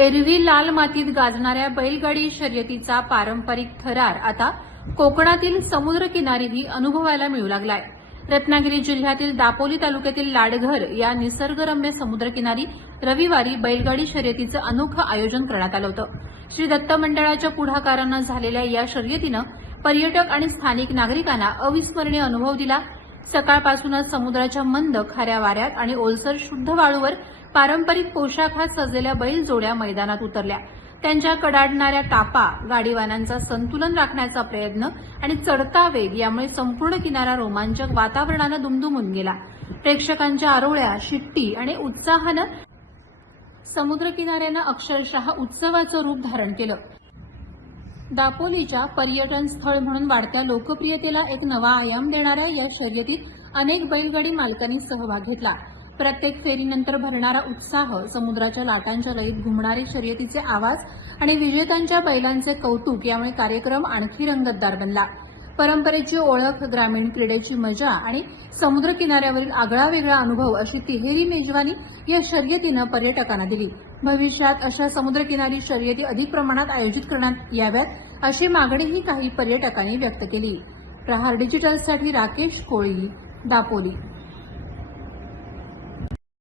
एरवी लाल मातीत गाजणाऱ्या बैलगाडी शर्यतीचा पारंपरिक थरार आता कोकणातील समुद्रकिनारीही अनुभवायला मिळू लागलाय. रत्नागिरी जिल्ह्यातील दापोली तालुक्यातील लाडघर या निसर्गरम्य समुद्रकिनारी रविवारी बैलगाडी शर्यतीचं अनोखं आयोजन करण्यात आलं होतं. श्री दत्त मंडळाच्या पुढाकारानं झालेल्या या शर्यतीनं पर्यटक आणि स्थानिक नागरिकांना अविस्मरणीय अनुभव दिला सकाळपासूनच समुद्राच्या मंद खाऱ्या वाऱ्यात आणि ओलसर शुद्ध वाळूवर पारंपरिक पोशाखात सजलेल्या बैल जोड्या मैदानात उतरल्या. त्यांच्या कडाडणाऱ्या टापा गाडीवानांचा संतुलन राखण्याचा प्रयत्न आणि चढता वेग यामुळे संपूर्ण किनारा रोमांचक वातावरणानं दुमदुमून गेला. प्रेक्षकांच्या आरोळ्या शिट्टी आणि उत्साहानं समुद्रकिनाऱ्यानं अक्षरशः उत्सवाचं रूप धारण केलं. दापोलीच्या पर्यटन स्थळ म्हणून वाढत्या लोकप्रियतेला एक नवा आयाम देणाऱ्या या शर्यतीत अनेक बैलगाडी मालकांनी सहभाग घेतला. प्रत्येक फेरीनंतर भरणारा उत्साह समुद्राच्या लाटांच्या लयीत घुमणारे शर्यतीचे आवाज आणि विजेत्यांच्या बैलांचे कौतुक यामुळे कार्यक्रम आणखी रंगतदार बनला. परंपरेची ओळख ग्रामीण क्रीडेची मजा आणि समुद्र किनाऱ्यावरील आगळा वेगळा अनुभव अशी तिहेरी मेजवानी या शर्यतीनं पर्यटकांना दिली. भविष्यात अशा समुद्रकिनारी शर्यती अधिक प्रमाणात आयोजित करण्यात याव्यात अशी मागणीही काही पर्यटकांनी व्यक्त केली. प्रहार डिजिटलसाठी राकेश कोळी दापोली.